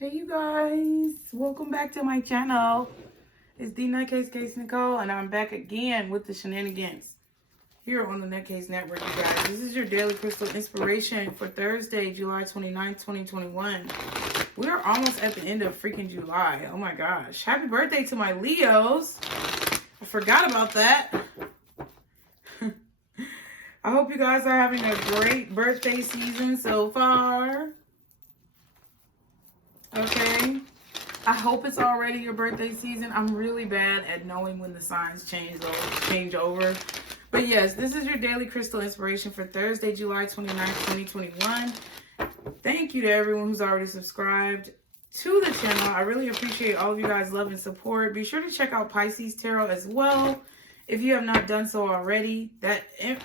Hey you guys, welcome back to my channel. It's TheNutCase, Case Nicole, and I'm back again with the shenanigans here on the Nutcase Network, you guys. This is your daily crystal inspiration for Thursday, July 29th, 2021. We are almost at the end of freaking July. Oh my gosh. Happy birthday to my Leos. I forgot about that. I hope you guys are having a great birthday season so far. Okay. I hope it's already your birthday season. I'm really bad at knowing when the signs change over. But yes, this is your daily crystal inspiration for Thursday, July 29th, 2021. Thank you to everyone who's already subscribed to the channel. I really appreciate all of you guys' love and support. Be sure to check out Pisces Tarot as well if you have not done so already.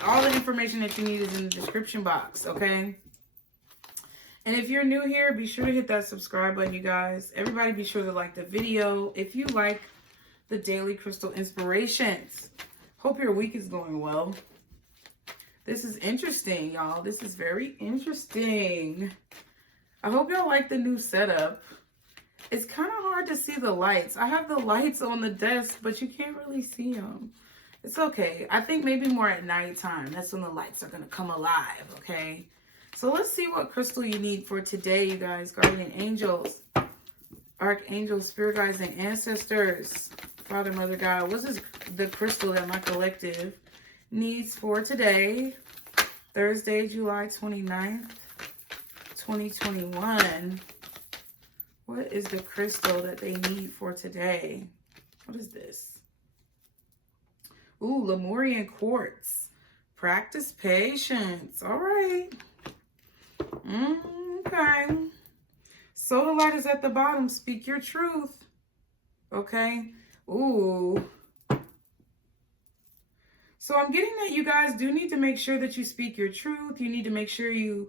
All the information that you need is in the description box, okay? And if you're new here, be sure to hit that subscribe button, you guys. Everybody be sure to like the video if you like the daily crystal inspirations. Hope your week is going well. This is interesting, y'all. This is very interesting. I hope y'all like the new setup. It's kind of hard to see the lights. I have the lights on the desk, but you can't really see them. It's okay. I think maybe more at nighttime. That's when the lights are going to come alive, okay? So let's see what crystal you need for today, you guys. Guardian angels, archangels, spirit guides, and ancestors. Father, Mother, God. What is the crystal that my collective needs for today? Thursday, July 29th, 2021. What is the crystal that they need for today? What is this? Ooh, Lemurian quartz. Practice patience. All right. Okay. Solar light is at the bottom. Speak your truth. Okay. Ooh. So I'm getting that you guys do need to make sure that you speak your truth. You need to make sure you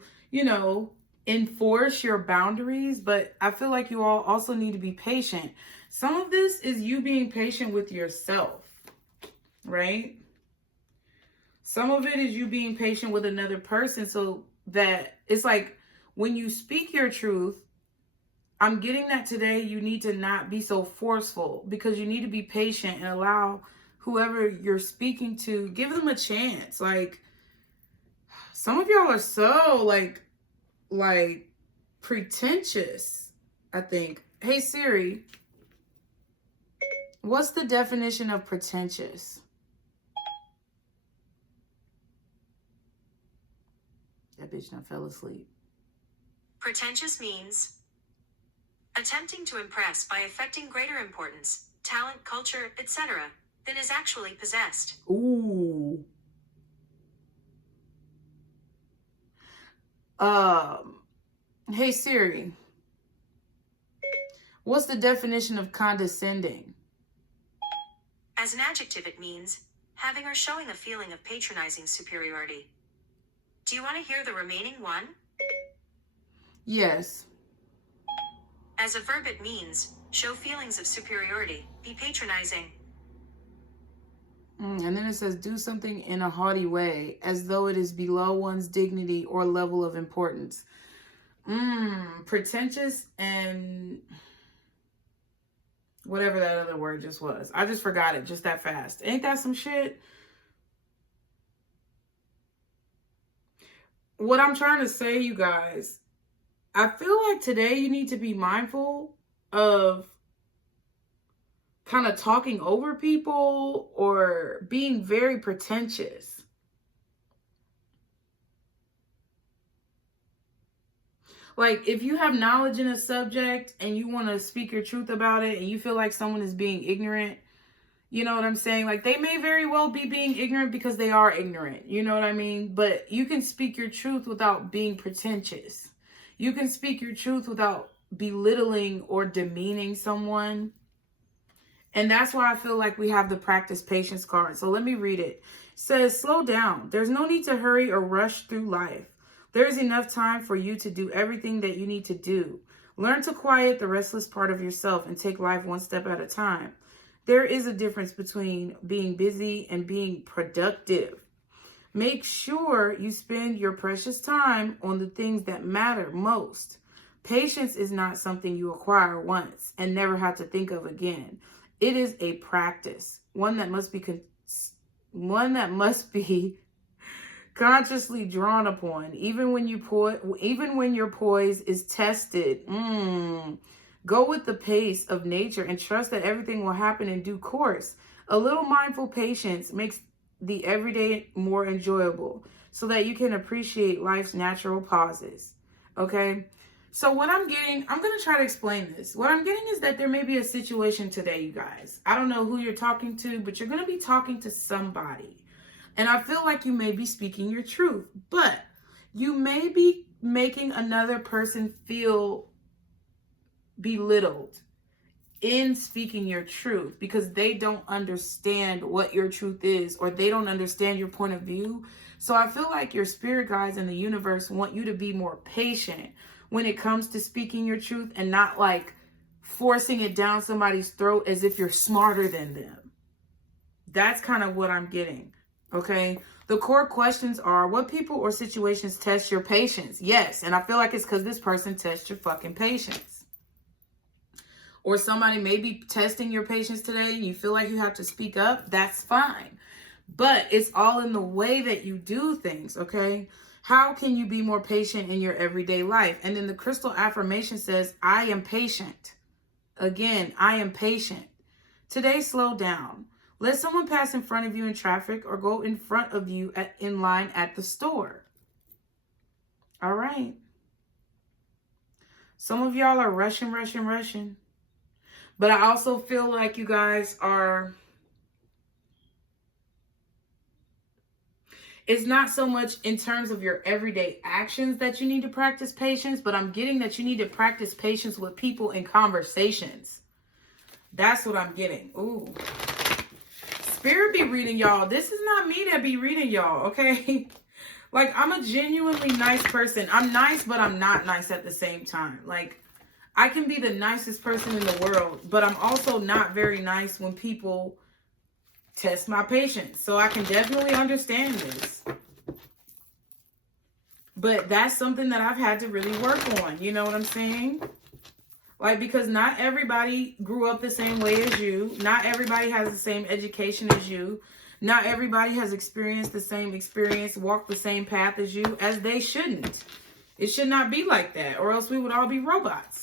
enforce your boundaries. But I feel like you all also need to be patient. Some of this is you being patient with yourself, right? Some of it is you being patient with another person, so that it's like when you speak your truth, I'm getting that today you need to not be so forceful, because you need to be patient and allow whoever you're speaking to, give them a chance. Like, some of y'all are so like pretentious, I think. Hey Siri, what's the definition of pretentious? That bitch done fell asleep. Pretentious means attempting to impress by affecting greater importance, talent, culture, etc. than is actually possessed. Ooh. Hey Siri, what's the definition of condescending? As an adjective, it means having or showing a feeling of patronizing superiority. Do you want to hear the remaining one? Yes. As a verb, it means show feelings of superiority, be patronizing. And then it says do something in a haughty way, as though it is below one's dignity or level of importance. Pretentious and whatever that other word just was. I just forgot it just that fast. Ain't that some shit? What I'm trying to say, you guys, I feel like today you need to be mindful of kind of talking over people or being very pretentious. Like, if you have knowledge in a subject and you want to speak your truth about it and you feel like someone is being ignorant, you know what I'm saying? Like, they may very well be being ignorant because they are ignorant. You know what I mean? But you can speak your truth without being pretentious. You can speak your truth without belittling or demeaning someone. And that's why I feel like we have the practice patience card. So let me read it. It says, slow down. There's no need to hurry or rush through life. There's enough time for you to do everything that you need to do. Learn to quiet the restless part of yourself and take life one step at a time. There is a difference between being busy and being productive. Make sure you spend your precious time on the things that matter most. Patience is not something you acquire once and never have to think of again. It is a practice, one that must be consciously drawn upon, even when your poise is tested. Go with the pace of nature and trust that everything will happen in due course. A little mindful patience makes the everyday more enjoyable so that you can appreciate life's natural pauses. Okay? So what I'm getting, I'm going to try to explain this. What I'm getting is that there may be a situation today, you guys. I don't know who you're talking to, but you're going to be talking to somebody. And I feel like you may be speaking your truth, but you may be making another person feel belittled in speaking your truth because they don't understand what your truth is, or they don't understand your point of view. So I feel like your spirit guides in the universe want you to be more patient when it comes to speaking your truth, and not like forcing it down somebody's throat as if you're smarter than them. That's kind of what I'm getting. Okay. The core questions are, what people or situations test your patience? Yes. And I feel like it's because this person tests your fucking patience. Or somebody may be testing your patience today and you feel like you have to speak up. That's fine. But it's all in the way that you do things. Okay. How can you be more patient in your everyday life? And then the crystal affirmation says, I am patient. Again, I am patient. Today, slow down. Let someone pass in front of you in traffic or go in front of you in line at the store. All right. Some of y'all are rushing. But I also feel like you guys are... It's not so much in terms of your everyday actions that you need to practice patience, but I'm getting that you need to practice patience with people in conversations. That's what I'm getting. Ooh. Spirit be reading y'all. This is not me that be reading y'all, okay? Like, I'm a genuinely nice person. I'm nice, but I'm not nice at the same time. Like, I can be the nicest person in the world, but I'm also not very nice when people test my patience. So I can definitely understand this. But that's something that I've had to really work on. You know what I'm saying? Like, because not everybody grew up the same way as you. Not everybody has the same education as you. Not everybody has experienced the same experience, walked the same path as you, as they shouldn't. It should not be like that, or else we would all be robots.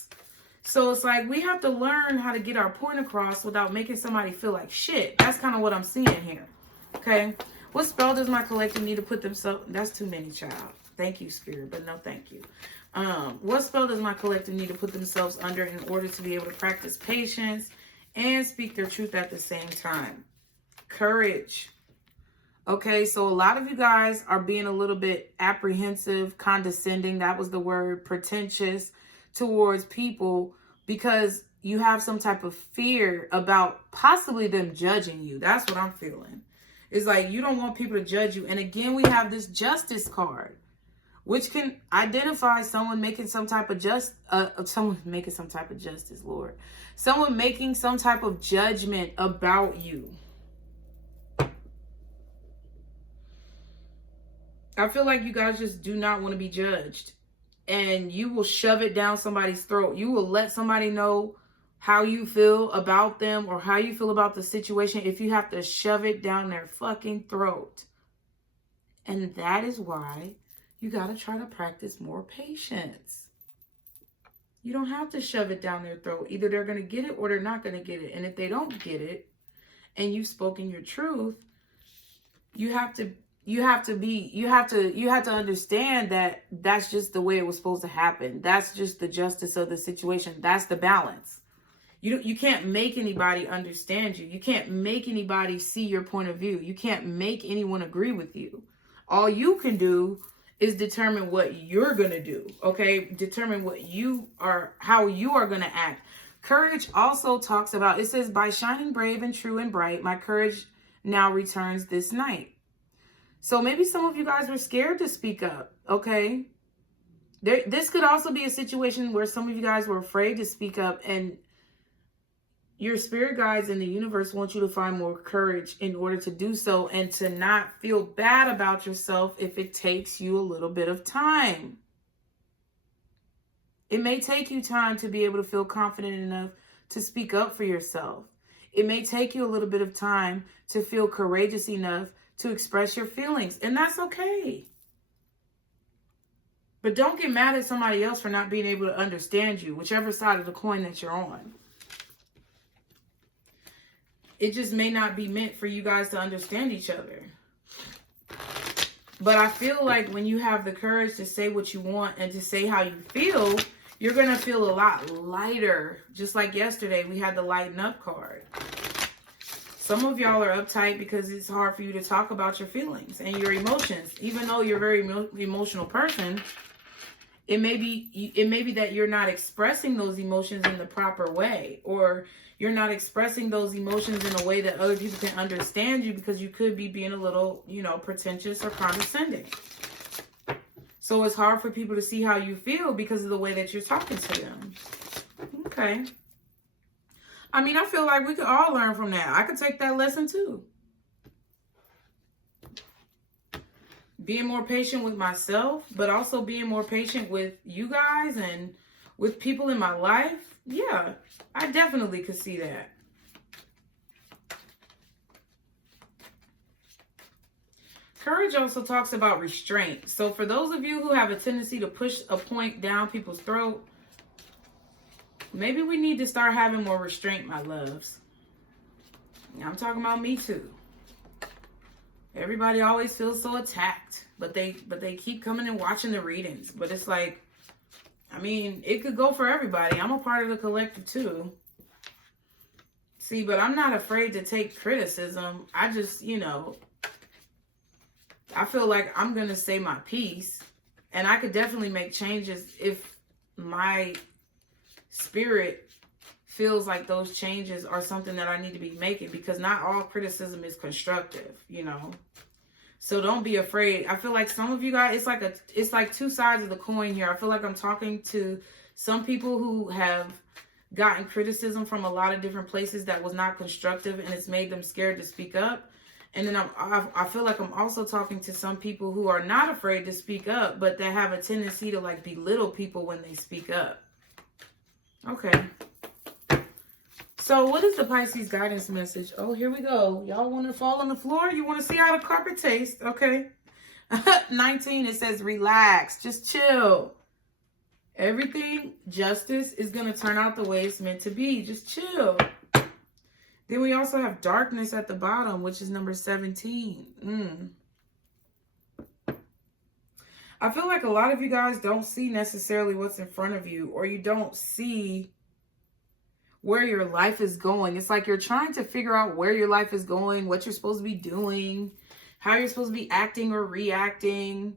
So it's like we have to learn how to get our point across without making somebody feel like shit. That's kind of what I'm seeing here. Okay. What spell does my collective need to put themselves... That's too many, child. Thank you, Spirit, but no thank you. What spell does my collective need to put themselves under in order to be able to practice patience and speak their truth at the same time? Courage. Okay, so a lot of you guys are being a little bit apprehensive, condescending. That was the word, pretentious towards people because you have some type of fear about possibly them judging you. That's what I'm feeling. It's like you don't want people to judge you. And again, we have this justice card, which can identify someone making some type of justice, Lord. Someone making some type of judgment about you. I feel like you guys just do not want to be judged. And you will shove it down somebody's throat. You will let somebody know how you feel about them or how you feel about the situation if you have to shove it down their fucking throat. And that is why you got to try to practice more patience. You don't have to shove it down their throat. Either they're going to get it or they're not going to get it. And if they don't get it and you've spoken your truth, you have to understand that that's just the way it was supposed to happen. That's just the justice of the situation. That's the balance. You can't make anybody understand you. You can't make anybody see your point of view. You can't make anyone agree with you. All you can do is determine what you're going to do. Okay? Determine how you are going to act. Courage also talks about, it says, by shining brave and true and bright, my courage now returns this night. So maybe some of you guys were scared to speak up, okay? This could also be a situation where some of you guys were afraid to speak up, and your spirit guides in the universe want you to find more courage in order to do so and to not feel bad about yourself if it takes you a little bit of time. It may take you time to be able to feel confident enough to speak up for yourself. It may take you a little bit of time to feel courageous enough to express your feelings, and that's okay. But don't get mad at somebody else for not being able to understand you, whichever side of the coin that you're on. It just may not be meant for you guys to understand each other. But I feel like when you have the courage to say what you want and to say how you feel, you're going to feel a lot lighter. Just like yesterday, we had the lighten up card. Some of y'all are uptight because it's hard for you to talk about your feelings and your emotions. Even though you're a very emotional person, it may be that you're not expressing those emotions in the proper way, or you're not expressing those emotions in a way that other people can understand you, because you could be being a little, pretentious or condescending. So it's hard for people to see how you feel because of the way that you're talking to them. Okay. I mean, I feel like we could all learn from that. I could take that lesson too. Being more patient with myself, but also being more patient with you guys and with people in my life. Yeah, I definitely could see that. Courage also talks about restraint. So for those of you who have a tendency to push a point down people's throat, maybe we need to start having more restraint, my loves. I'm talking about me too. Everybody always feels so attacked, but they keep coming and watching the readings. But it's like, I mean, it could go for everybody. I'm a part of the collective too. See, but I'm not afraid to take criticism. I just, I feel like I'm going to say my piece, and I could definitely make changes if my spirit feels like those changes are something that I need to be making, because not all criticism is constructive, So don't be afraid. I feel like some of you guys, it's like two sides of the coin here. I feel like I'm talking to some people who have gotten criticism from a lot of different places that was not constructive, and it's made them scared to speak up. And then I feel like I'm also talking to some people who are not afraid to speak up, but that have a tendency to belittle people when they speak up. Okay. So what is the Pisces guidance message? Oh, here we go. Y'all want to fall on the floor? You want to see how the carpet tastes? Okay. 19, it says relax. Just chill. Everything, justice, is going to turn out the way it's meant to be. Just chill. Then we also have darkness at the bottom, which is number 17. I feel like a lot of you guys don't see necessarily what's in front of you, or you don't see where your life is going. It's like you're trying to figure out where your life is going, what you're supposed to be doing, how you're supposed to be acting or reacting.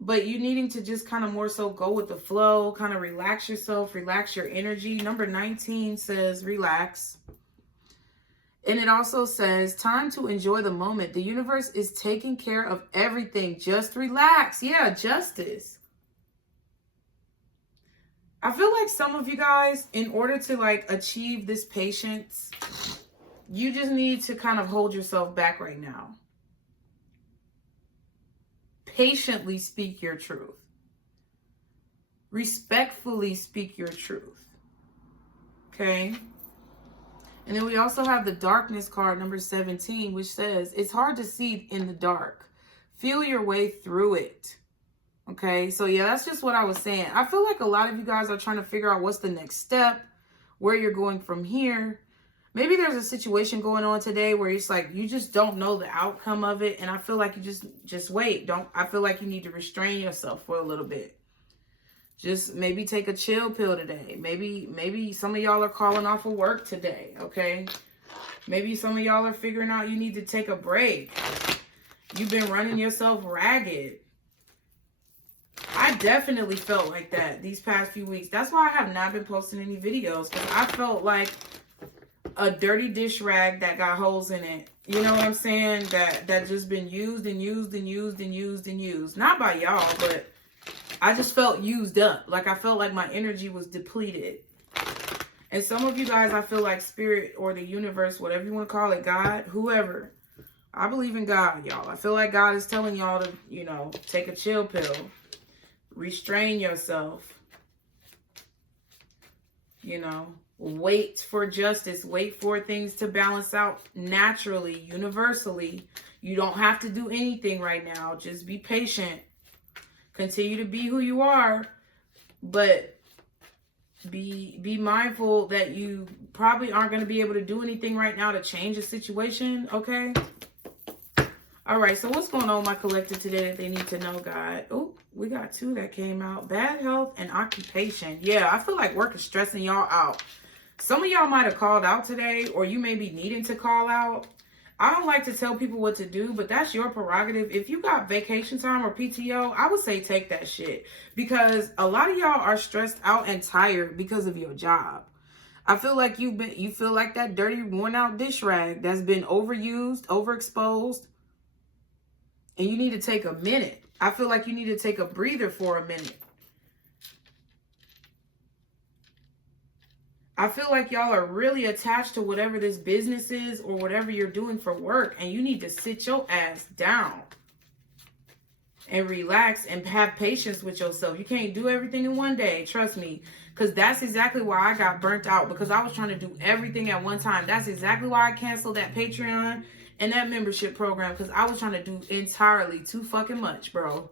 But you needing to just kind of more so go with the flow, kind of relax yourself, relax your energy. Number 19 says relax. And it also says time to enjoy the moment. The universe is taking care of everything. Just relax. Yeah, justice. I feel like some of you guys, in order to achieve this patience, you just need to kind of hold yourself back right now. Patiently speak your truth. Respectfully speak your truth. Okay? And then we also have the darkness card, number 17, which says, it's hard to see in the dark. Feel your way through it. Okay, so yeah, that's just what I was saying. I feel like a lot of you guys are trying to figure out what's the next step, where you're going from here. Maybe there's a situation going on today where it's like you just don't know the outcome of it, and I feel like you just wait. I feel like you need to restrain yourself for a little bit. Just maybe take a chill pill today. Maybe some of y'all are calling off of work today, okay? Maybe some of y'all are figuring out you need to take a break. You've been running yourself ragged. I definitely felt like that these past few weeks. That's why I have not been posting any videos, because I felt like a dirty dish rag that got holes in it. You know what I'm saying? That just been used and used and used and used and used. Not by y'all, but I just felt used up. Like I felt like my energy was depleted. And some of you guys, I feel like spirit or the universe, whatever you want to call it, God, whoever. I believe in God, y'all. I feel like God is telling y'all to, take a chill pill. Restrain yourself. You know, wait for justice, wait for things to balance out naturally, universally. You don't have to do anything right now. Just be patient. Continue to be who you are, but be mindful that you probably aren't going to be able to do anything right now to change the situation, okay? All right, so what's going on with my collective today that they need to know, God? Oh, we got 2 that came out. Bad health and occupation. Yeah, I feel like work is stressing y'all out. Some of y'all might have called out today, or you may be needing to call out. I don't like to tell people what to do, but that's your prerogative. If you got vacation time or PTO, I would say take that shit. Because a lot of y'all are stressed out and tired because of your job. I feel like you feel like that dirty, worn out dish rag that's been overused, overexposed. And you need to take a minute. I feel like you need to take a breather for a minute. I feel like y'all are really attached to whatever this business is or whatever you're doing for work. And you need to sit your ass down and relax and have patience with yourself. You can't do everything in one day. Trust me. Because that's exactly why I got burnt out. Because I was trying to do everything at one time. That's exactly why I canceled that Patreon and that membership program. Because I was trying to do entirely too fucking much, bro.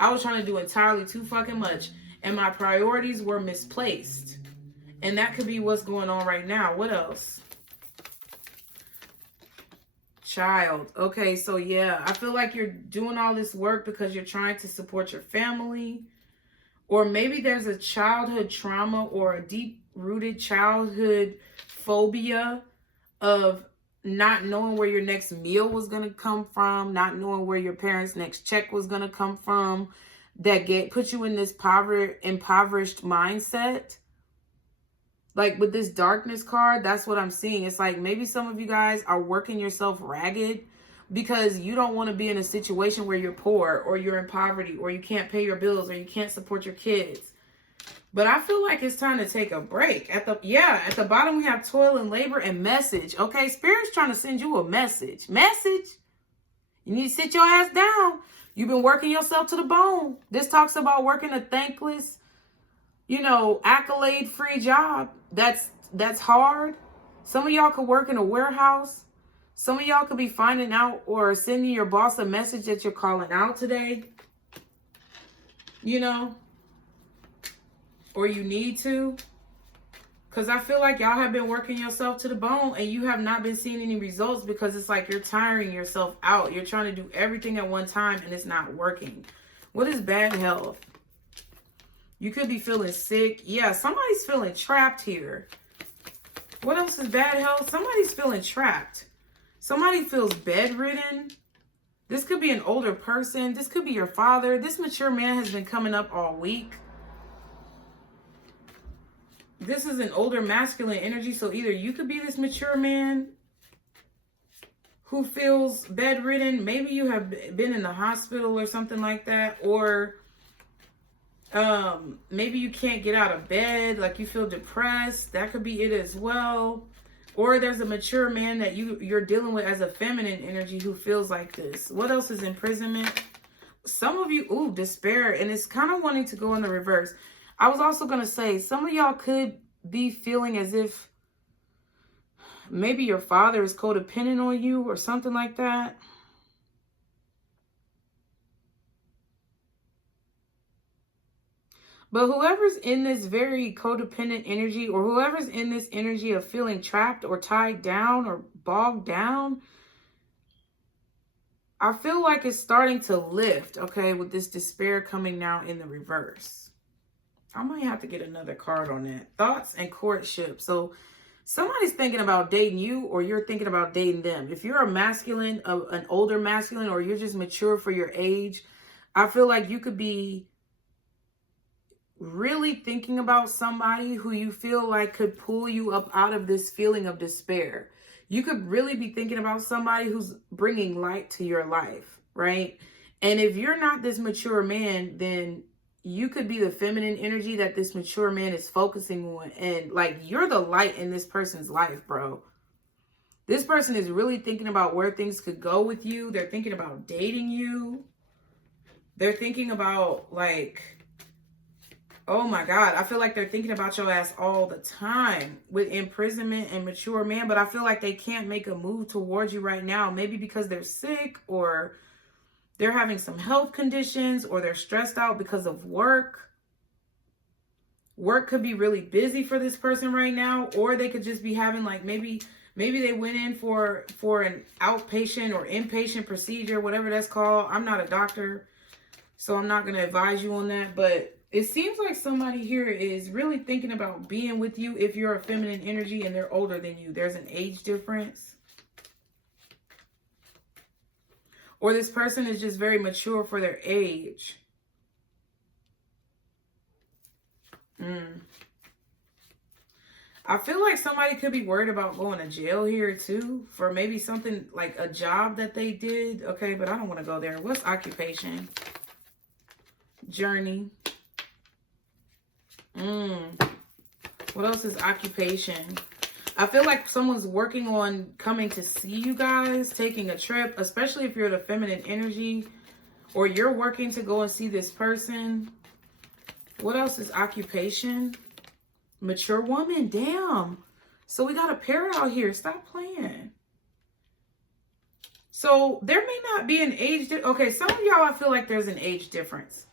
I was trying to do entirely too fucking much. And my priorities were misplaced. And that could be what's going on right now. What else? Child. Okay, so yeah, I feel like you're doing all this work because you're trying to support your family. Or maybe there's a childhood trauma or a deep-rooted childhood phobia of not knowing where your next meal was going to come from, not knowing where your parents' next check was going to come from, that put you in this impoverished mindset. Like with this darkness card, that's what I'm seeing. It's like maybe some of you guys are working yourself ragged because you don't want to be in a situation where you're poor or you're in poverty or you can't pay your bills or you can't support your kids. But I feel like it's time to take a break. At the bottom we have toil and labor and message. Okay, Spirit's trying to send you a message. Message. You need to sit your ass down. You've been working yourself to the bone. This talks about working a thankless, accolade-free job. That's hard. Some of y'all could work in a warehouse. Some of y'all could be finding out or sending your boss a message that you're calling out today. Or you need to. Because I feel like y'all have been working yourself to the bone and you have not been seeing any results because it's like you're tiring yourself out. You're trying to do everything at one time and it's not working. What is bad health? You could be feeling sick. Yeah, somebody's feeling trapped here. What else is bad health? Somebody's feeling trapped. Somebody feels bedridden. This could be an older person. This could be your father. This mature man has been coming up all week. This is an older masculine energy. So either you could be this mature man who feels bedridden. Maybe you have been in the hospital or something like that. Or maybe you can't get out of bed, like you feel depressed. That could be it as well. Or there's a mature man that you're dealing with as a feminine energy who feels like this. What else is imprisonment? Some of you, despair, and it's kind of wanting to go in the reverse. I was also going to say, some of y'all could be feeling as if maybe your father is codependent on you or something like that. But whoever's in this very codependent energy or whoever's in this energy of feeling trapped or tied down or bogged down, I feel like it's starting to lift, okay, with this despair coming now in the reverse. I might have to get another card on that. Thoughts and courtship. So somebody's thinking about dating you or you're thinking about dating them. If you're a masculine, an older masculine, or you're just mature for your age, I feel like you could be really thinking about somebody who you feel like could pull you up out of this feeling of despair. You could really be thinking about somebody who's bringing light to your life, right? And if you're not this mature man, then you could be the feminine energy that this mature man is focusing on. And like, you're the light in this person's life, bro. This person is really thinking about where things could go with you. They're thinking about dating you. They're thinking about like Oh my God. I feel like they're thinking about your ass all the time with imprisonment and mature man, but I feel like they can't make a move towards you right now. Maybe because they're sick, or they're having some health conditions, or they're stressed out because of work. Work could be really busy for this person right now, or they could just be having like maybe they went in for an outpatient or inpatient procedure, whatever that's called. I'm not a doctor, so I'm not going to advise you on that, but it seems like somebody here is really thinking about being with you if you're a feminine energy and they're older than you. There's an age difference. Or this person is just very mature for their age. I feel like somebody could be worried about going to jail here too, for maybe something like a job that they did. Okay, but I don't want to go there. What's occupation? Journey. What else is occupation? I feel like someone's working on coming to see you guys, taking a trip, especially if you're the feminine energy, or you're working to go and see this person. What else is occupation? Mature woman. Damn. So we got a pair out here. Stop playing. So there may not be an age okay, some of y'all, I feel like there's an age difference.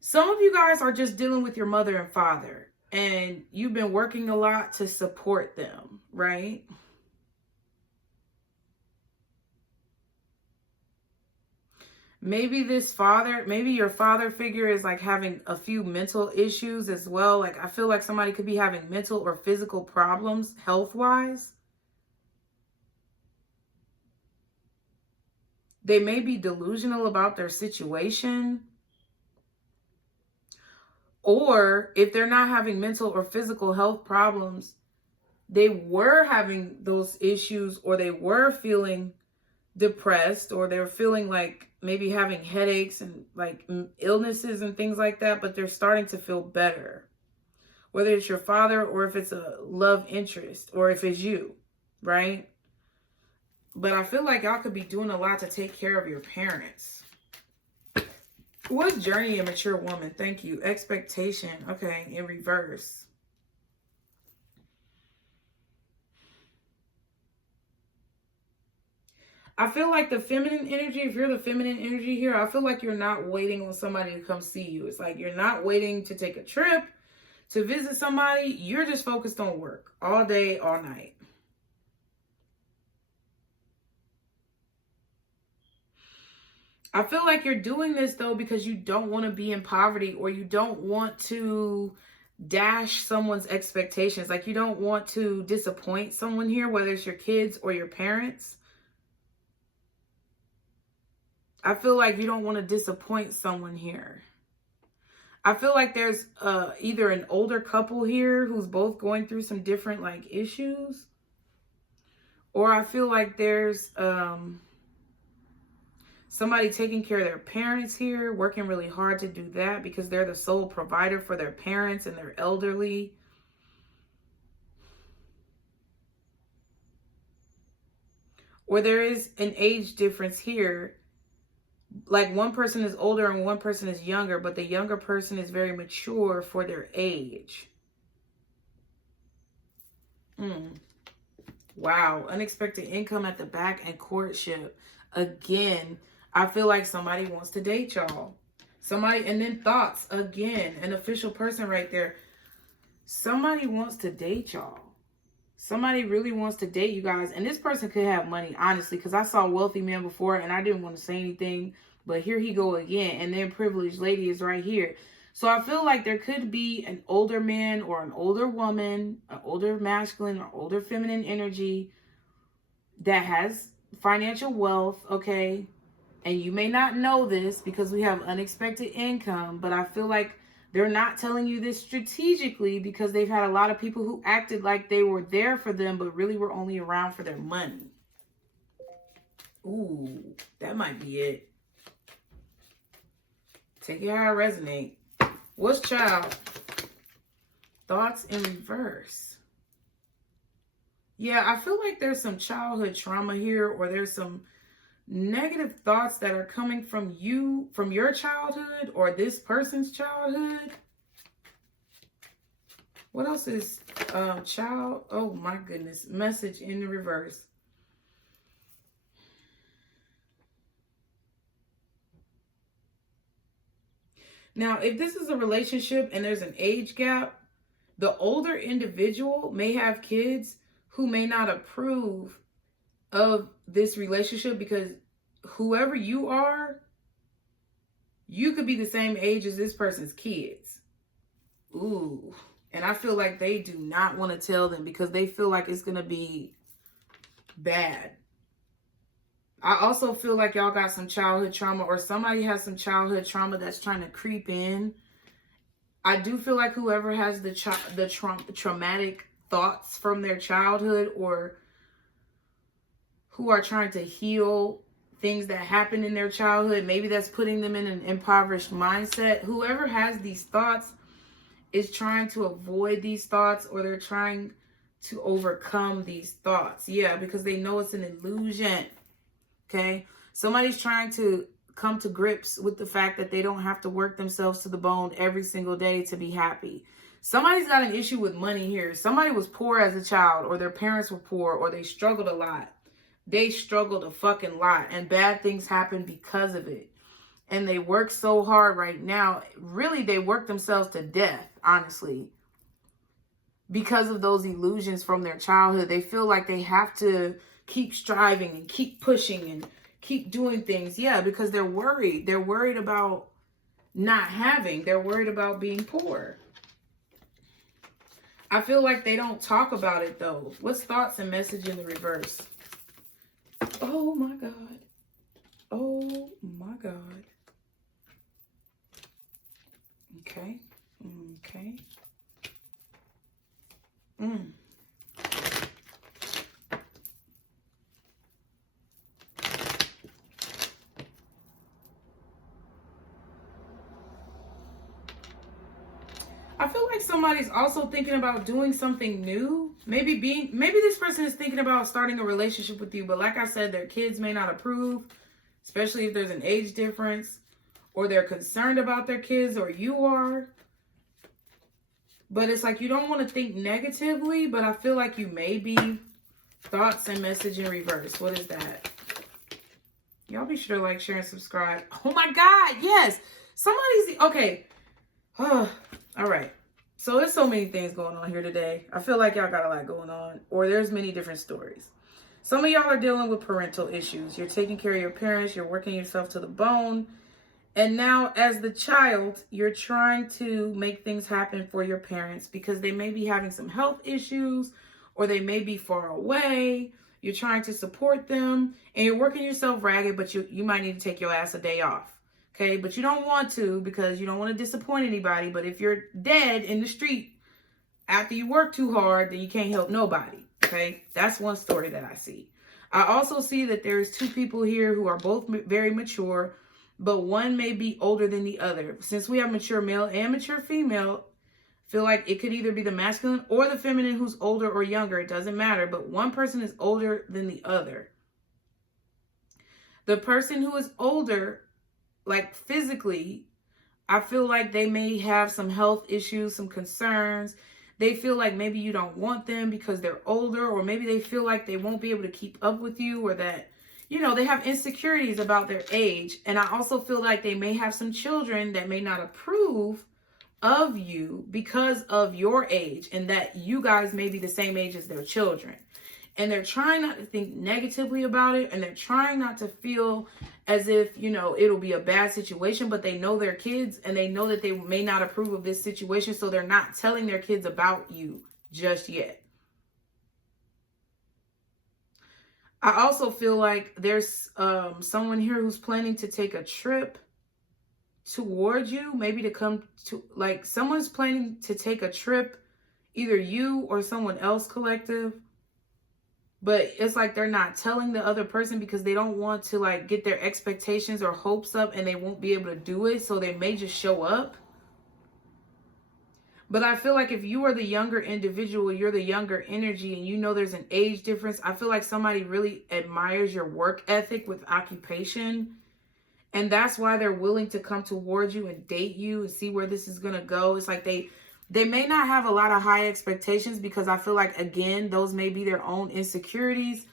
Some of you guys are just dealing with your mother and father, and you've been working a lot to support them, right? Maybe maybe your father figure is like having a few mental issues as well. Like, I feel like somebody could be having mental or physical problems health-wise. They may be delusional about their situation. Or if they're not having mental or physical health problems, they were having those issues, or they were feeling depressed, or they're feeling like maybe having headaches and like illnesses and things like that, but they're starting to feel better. Whether it's your father, or if it's a love interest, or if it's you, right? But I feel like y'all could be doing a lot to take care of your parents. What's journey and mature woman? Thank you. Expectation. Okay, in reverse. I feel like the feminine energy, if you're the feminine energy here, I feel like you're not waiting on somebody to come see you. It's like you're not waiting to take a trip, to visit somebody. You're just focused on work all day, all night. I feel like you're doing this, though, because you don't want to be in poverty, or you don't want to dash someone's expectations. Like, you don't want to disappoint someone here, whether it's your kids or your parents. I feel like you don't want to disappoint someone here. I feel like there's either an older couple here who's both going through some different like issues, or I feel like there's somebody taking care of their parents here, working really hard to do that because they're the sole provider for their parents and they're elderly. Or there is an age difference here. Like, one person is older and one person is younger, but the younger person is very mature for their age. Wow. Unexpected income at the back and courtship. Again, I feel like somebody wants to date y'all. Somebody, and then thoughts. Again, an official person right there. Somebody wants to date y'all. Somebody really wants to date you guys. And this person could have money, honestly, because I saw wealthy men before and I didn't want to say anything. But here he go again. And then privileged lady is right here. So I feel like there could be an older man or an older woman, an older masculine or older feminine energy that has financial wealth, okay? And you may not know this because we have unexpected income, but I feel like they're not telling you this strategically because they've had a lot of people who acted like they were there for them, but really were only around for their money. Ooh, that might be it. Take it how it resonates. What's child? Thoughts in reverse. Yeah, I feel like there's some childhood trauma here, or there's some negative thoughts that are coming from you, from your childhood or this person's childhood. What else is child? Oh my goodness. Message in the reverse. Now, if this is a relationship and there's an age gap, the older individual may have kids who may not approve of this relationship, because whoever you are, you could be the same age as this person's kids. Ooh. And I feel like they do not want to tell them because they feel like it's going to be bad. I also feel like y'all got some childhood trauma, or somebody has some childhood trauma that's trying to creep in. I do feel like whoever has the traumatic thoughts from their childhood, or who are trying to heal things that happened in their childhood, maybe that's putting them in an impoverished mindset. Whoever has these thoughts is trying to avoid these thoughts, or they're trying to overcome these thoughts. Yeah, because they know it's an illusion. Okay? Somebody's trying to come to grips with the fact that they don't have to work themselves to the bone every single day to be happy. Somebody's got an issue with money here. Somebody was poor as a child, or their parents were poor, or they struggled a lot. They struggled a fucking lot, and bad things happen because of it. And they work so hard right now. Really, they work themselves to death, honestly. Because of those illusions from their childhood. They feel like they have to keep striving and keep pushing and keep doing things. Yeah, because they're worried. They're worried about not having. They're worried about being poor. I feel like they don't talk about it, though. What's thoughts and message in the reverse? Oh, my God. Oh, my God. Okay. Okay. I feel like somebody's also thinking about doing something new. Maybe this person is thinking about starting a relationship with you, but like I said, their kids may not approve, especially if there's an age difference, or they're concerned about their kids, or you are. But it's like you don't want to think negatively, but I feel like you may be. Thoughts and message in reverse. What is that? Y'all be sure to like, share, and subscribe. Oh my God, yes. Somebody's, okay. All right. So there's so many things going on here today. I feel like y'all got a lot going on, or there's many different stories. Some of y'all are dealing with parental issues. You're taking care of your parents. You're working yourself to the bone. And now as the child, you're trying to make things happen for your parents because they may be having some health issues, or they may be far away. You're trying to support them, and you're working yourself ragged, but you might need to take your ass a day off. Okay, but you don't want to because you don't want to disappoint anybody. But if you're dead in the street after you work too hard, then you can't help nobody. Okay, that's one story that I see. I also see that there's two people here who are both very mature, but one may be older than the other. Since we have mature male and mature female, feel like it could either be the masculine or the feminine who's older or younger. It doesn't matter, but one person is older than the other. The person who is older, like physically, I feel like they may have some health issues, some concerns. They feel like maybe you don't want them because they're older, or maybe they feel like they won't be able to keep up with you, or that, you know, they have insecurities about their age. And I also feel like they may have some children that may not approve of you because of your age, and that you guys may be the same age as their children. And they're trying not to think negatively about it, and they're trying not to feel as if, you know, it'll be a bad situation, but they know their kids, and they know that they may not approve of this situation, so they're not telling their kids about you just yet. I also feel like there's someone here who's planning to take a trip towards you, maybe to come to, like, someone's planning to take a trip, either you or someone else collective. But it's like they're not telling the other person because they don't want to, like, get their expectations or hopes up, and they won't be able to do it. So they may just show up. But I feel like if you are the younger individual, you're the younger energy, and you know there's an age difference, I feel like somebody really admires your work ethic with occupation. And that's why they're willing to come towards you and date you and see where this is going to go. It's like they They may not have a lot of high expectations because I feel like, again, those may be their own insecurities.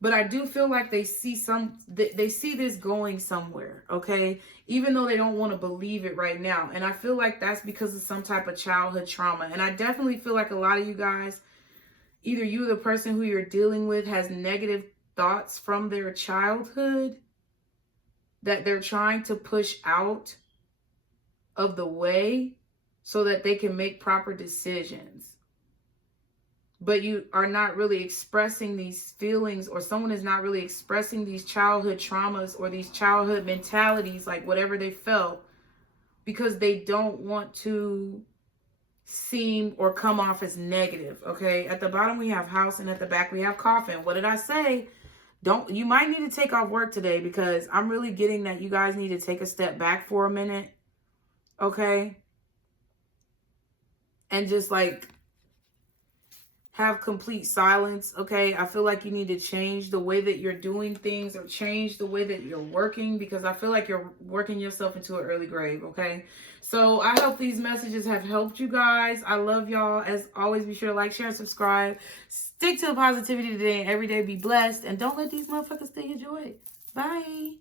But I do feel like they see they see this going somewhere, okay? Even though they don't want to believe it right now. And I feel like that's because of some type of childhood trauma. And I definitely feel like a lot of you guys, either you or the person who you're dealing with has negative thoughts from their childhood that they're trying to push out of the way so that they can make proper decisions. But you are not really expressing these feelings, or someone is not really expressing these childhood traumas or these childhood mentalities, like whatever they felt, because they don't want to seem or come off as negative, okay? At the bottom we have house, and at the back we have coffin. What did I say? You might need to take off work today, because I'm really getting that you guys need to take a step back for a minute, okay? And just like have complete silence, okay? I feel like you need to change the way that you're doing things, or change the way that you're working, because I feel like you're working yourself into an early grave, okay? So I hope these messages have helped you guys. I love y'all. As always, be sure to like, share, and subscribe. Stick to the positivity today and every day. Be blessed. And don't let these motherfuckers steal your joy. Bye.